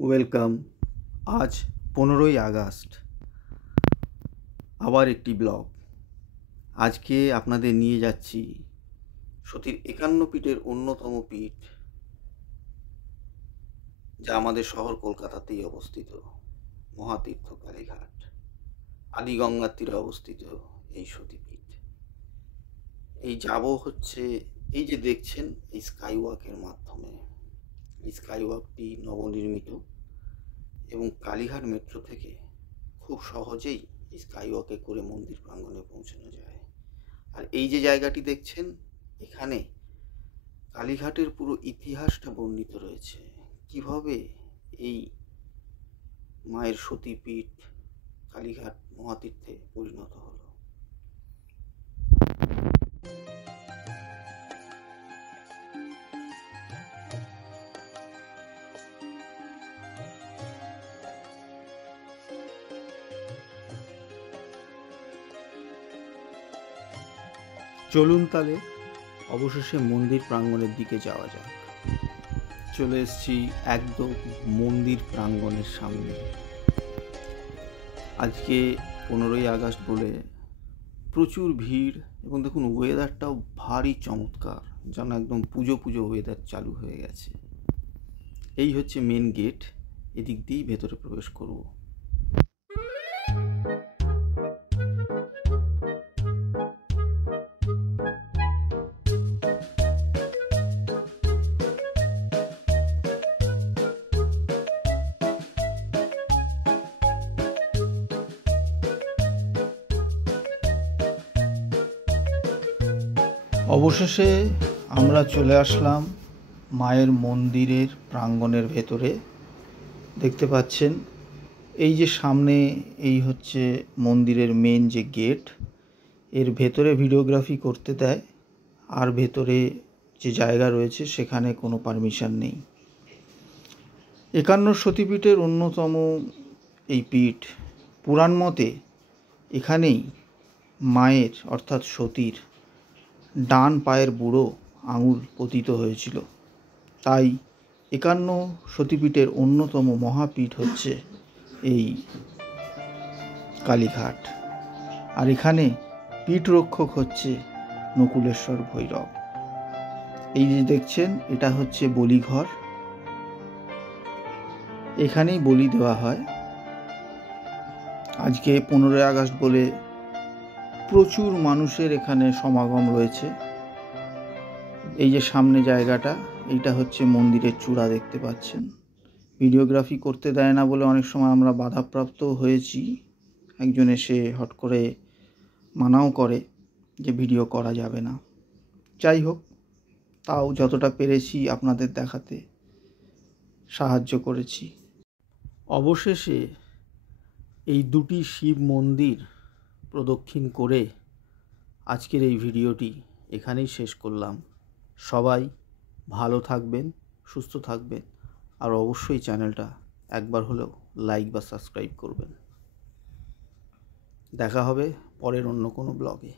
Welcome. আজ 15ই August, আবার একটি ব্লগ। আজকে আপনাদের নিয়ে যাচ্ছি সতীর 51 পীঠের অন্যতম পীঠ, যা আমাদের শহর কলকাতাতেই অবস্থিত, মহাতীর্থ কালীঘাট। আদিগঙ্গার তীরে অবস্থিত এই সতীপীঠ। এই যাব হচ্ছে, এই যে দেখছেন, এই স্কাইওয়াকের মাধ্যমে। এই স্কাইওয়াকটি নবনির্মিত এবং কালীঘাট মেট্রো থেকে খুব সহজেই এই স্কাইওয়াকে করে মন্দির প্রাঙ্গণে পৌঁছানো যায়। আর এই যে জায়গাটি দেখছেন, এখানে কালীঘাটের পুরো ইতিহাসটা বর্ণিত রয়েছে, কিভাবে এই মায়ের সতীপীঠ কালীঘাট মহাতীর্থে পরিণত হলো। চলুন তাহলে অবশেষে মন্দির প্রাঙ্গণের দিকে যাওয়া যাক। চলে এসেছি একদম মন্দির প্রাঙ্গণের সামনে। আজকে 15ই আগস্ট বলে প্রচুর ভিড়, এবং দেখুন ওয়েদারটাও ভারী চমৎকার, যেন একদম পুজো পুজো ওয়েদার চালু হয়ে গেছে। এই হচ্ছে মেন গেট, এদিক দিয়েই ভেতরে প্রবেশ করব। অবশেষে আমরা চলে আসলাম মায়ের মন্দিরের প্রাঙ্গণের ভেতরে। দেখতে পাচ্ছেন এই যে সামনে, এই হচ্ছে মন্দিরের মেন যে গেট। এর ভেতরে ভিডিওগ্রাফি করতে দেয়, আর ভেতরে যে জায়গা রয়েছে সেখানে কোনো পারমিশন নেই। 51 সতীপীঠের অন্যতম এই পীঠ। পুরাণ মতে এখানেই মায়ের অর্থাৎ সতীর ডান পায়ের বুড়ো আঙুল পতিত হয়েছিল। তাই 51 সতীপীঠের অন্যতম মহাপীঠ হচ্ছে এই কালীঘাট। আর এখানে পীঠ রক্ষক হচ্ছে নকুলেশ্বর ভৈরব। এই যে দেখছেন, এটা হচ্ছে বলিঘর। এখানেই বলি দেওয়া হয়। আজকে 15ই আগস্ট বলে প্রচুর মানুষের এখানে সমাগম রয়েছে। এই যে সামনে জায়গাটা, এইটা হচ্ছে মন্দিরের চূড়া, দেখতে পাচ্ছেন। ভিডিওগ্রাফি করতে দেয় না বলে অনেক সময় আমরা বাধাপ্রাপ্ত হয়েছি। একজন এসে হট করে মানাও করে যে ভিডিও করা যাবে না। যাই হোক, তাও যতটা পেরেছি আপনাদের দেখাতে সাহায্য করেছি। অবশেষে এই দুটি শিব মন্দির প্রদক্ষিণ করে আজকের এই ভিডিওটি এখানেই শেষ করলাম। সবাই ভালো থাকবেন, সুস্থ থাকবেন, আর অবশ্যই চ্যানেলটা একবার হলেও লাইক বা সাবস্ক্রাইব করবেন। দেখা হবে পরের অন্য কোনো ব্লগে।